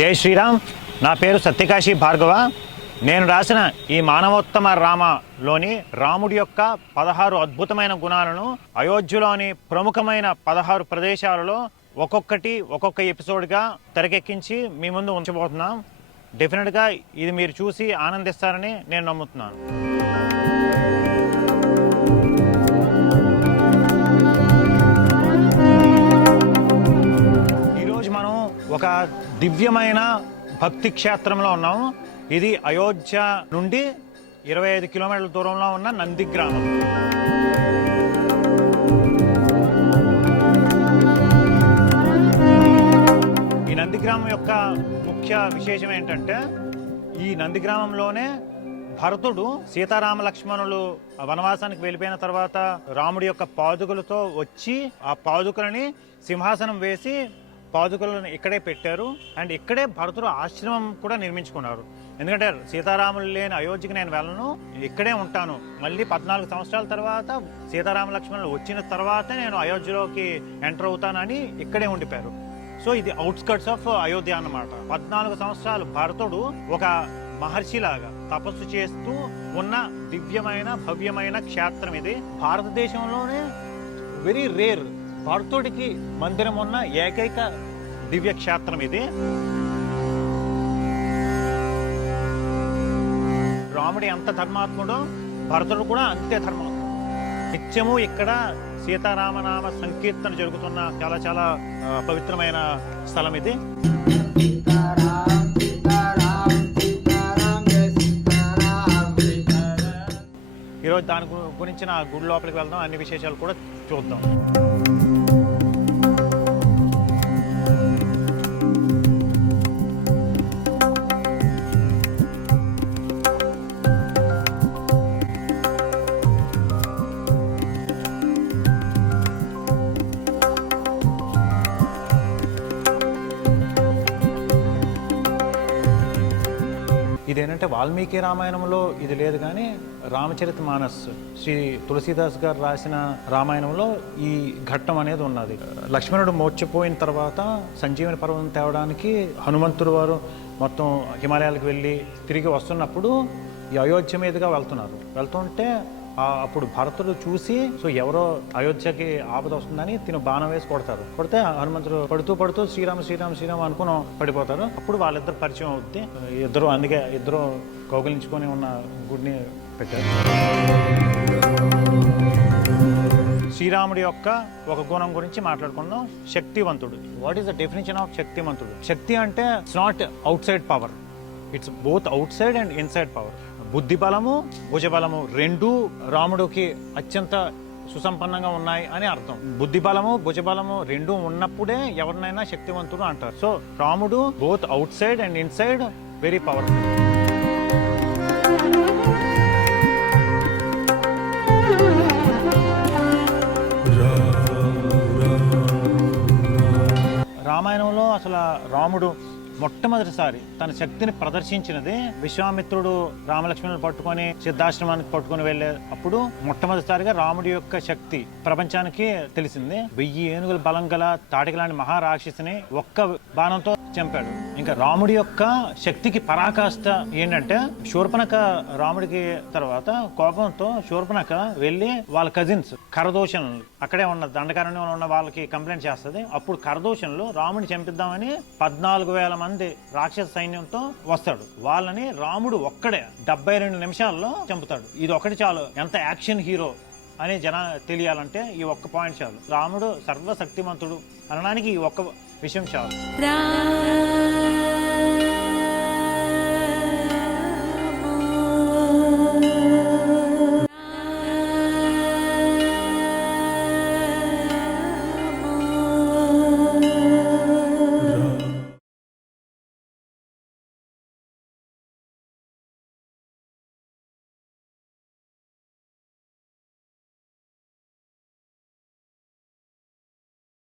జై శ్రీరామ్. నా పేరు సత్యకాశి భార్గవ. నేను రాసిన ఈ మానవోత్తమ రామలోని రాముడి యొక్క 16 అద్భుతమైన గుణాలను అయోధ్యలోని ప్రముఖమైన 16 ప్రదేశాలలో ఒక్కొక్క ఎపిసోడ్గా తెరకెక్కించి మీ ముందు ఉంచబోతున్నాం. డెఫినెట్గా ఇది మీరు చూసి ఆనందిస్తారని నేను నమ్ముతున్నాను. ఈరోజు మనం ఒక దివ్యమైన భక్తి క్షేత్రంలో ఉన్నాము. ఇది అయోధ్య నుండి 25 కిలోమీటర్ల దూరంలో ఉన్న నంది గ్రామం. ఈ నంది గ్రామం యొక్క ముఖ్య విశేషం ఏంటంటే, ఈ నంది గ్రామంలోనే భరతుడు సీతారామ లక్ష్మణులు వనవాసానికి వెళ్ళిపోయిన తర్వాత రాముడి యొక్క పాదుకలతో వచ్చి ఆ పాదుకలని సింహాసనం వేసి పాదుకలను ఇక్కడే పెట్టారు. అండ్ ఇక్కడే భరతుడు ఆశ్రమం కూడా నిర్మించుకున్నారు. ఎందుకంటే సీతారాములు లేని అయోధ్యకి నేను వెళ్ళను, ఇక్కడే ఉంటాను, మళ్ళీ 14 సంవత్సరాల తర్వాత సీతారామ లక్ష్మణులు వచ్చిన తర్వాతే నేను అయోధ్యలోకి ఎంటర్ అవుతానని ఇక్కడే ఉండిపోయారు. సో ఇది అవుట్స్కట్స్ ఆఫ్ అయోధ్య అన్నమాట. 14 సంవత్సరాలు భరతుడు ఒక మహర్షిలాగా తపస్సు చేస్తూ ఉన్న దివ్యమైన భవ్యమైన క్షేత్రం ఇది. భారతదేశంలోనే వెరీ రేర్ భరతుడికి మందిరం ఉన్న ఏకైక దివ్య క్షేత్రం ఇది. రాముడి ఎంత ధర్మాత్ముడో భరతుడు కూడా అంతే ధర్మాత్ముడు. నిత్యము ఇక్కడ సీతారామనామ సంకీర్తన జరుగుతున్న చాలా పవిత్రమైన స్థలం ఇది. ఈరోజు దాని గురించి నా గుడి లోపలికి వెళ్దాం, అన్ని విశేషాలు కూడా చూద్దాం. ఇదేంటంటే వాల్మీకి రామాయణంలో ఇది లేదు, కానీ రామచరిత మానస్ శ్రీ తులసీదాస్ గారు రాసిన రామాయణంలో ఈ ఘట్టం అనేది ఉన్నది. లక్ష్మణుడు మోర్చిపోయిన తర్వాత సంజీవని పర్వతం తేవడానికి హనుమంతుడు వారు మొత్తం హిమాలయాలకు వెళ్ళి తిరిగి వస్తున్నప్పుడు ఈ అయోధ్య మీదుగా వెళ్తుంటే అప్పుడు భరతుడు చూసి, సో ఎవరో అయోధ్యకి ఆపద వస్తుందని తిను బాణం వేసి కొడితే హనుమంతుడు పడుతూ శ్రీరామ్ అనుకుని పడిపోతారు. అప్పుడు వాళ్ళిద్దరు పరిచయం అవుద్ది. ఇద్దరు కౌగిలించుకొని ఉన్న గుడిని పెట్టారు. శ్రీరాముడి యొక్క ఒక గుణం గురించి మాట్లాడుకుందాం. శక్తివంతుడు. What is the definition of శక్తివంతుడు? శక్తి అంటే it's not out side power, it's both out side and inside power. బుద్ధి బలము, భుజబలము రెండూ రాముడికి అత్యంత సుసంపన్నంగా ఉన్నాయి అని అర్థం. బుద్ధి బలము, భుజబలము రెండూ ఉన్నప్పుడే ఎవరినైనా శక్తివంతుడు అంటారు. సో రాముడు both out side and inside very powerful. రామాయణంలో అసలు రాముడు మొట్టమొదటిసారి తన శక్తిని ప్రదర్శించినది విశ్వామిత్రుడు రామలక్ష్మణులు పట్టుకొని సిద్ధాశ్రమానికి పట్టుకొని వెళ్ళే అప్పుడు మొట్టమొదటిసారిగా రాముడి యొక్క శక్తి ప్రపంచానికి తెలిసింది. 1000 ఏనుగుల బలం గల తాటికలాంటి మహారాక్షసిని ఒక్క బాణంతో చంపాడు. ఇంకా రాముడి యొక్క శక్తికి పరాకాష్ట ఏంటంటే, శూర్పణఖ రాముడికి తర్వాత కోపంతో శూర్పణఖ వెళ్ళి వాళ్ళ కజిన్స్ కరదూషణలు అక్కడే ఉన్న దండకారణ్యంలో ఉన్న వాళ్ళకి కంప్లైంట్ చేస్తుంది. అప్పుడు కరదూషణలు రాముడిని చంపిద్దామని 14,000 మంది రాక్షస సైన్యంతో వస్తాడు. వాళ్ళని రాముడు ఒక్కడే 72 నిమిషాల్లో చంపుతాడు. ఇది ఒకటి చాలు ఎంత యాక్షన్ హీరో అని తెలియాలంటే ఈ ఒక్క పాయింట్ చాలు. రాముడు సర్వశక్తిమంతుడు అనడానికి ఈ ఒక్క విషయం చాలు.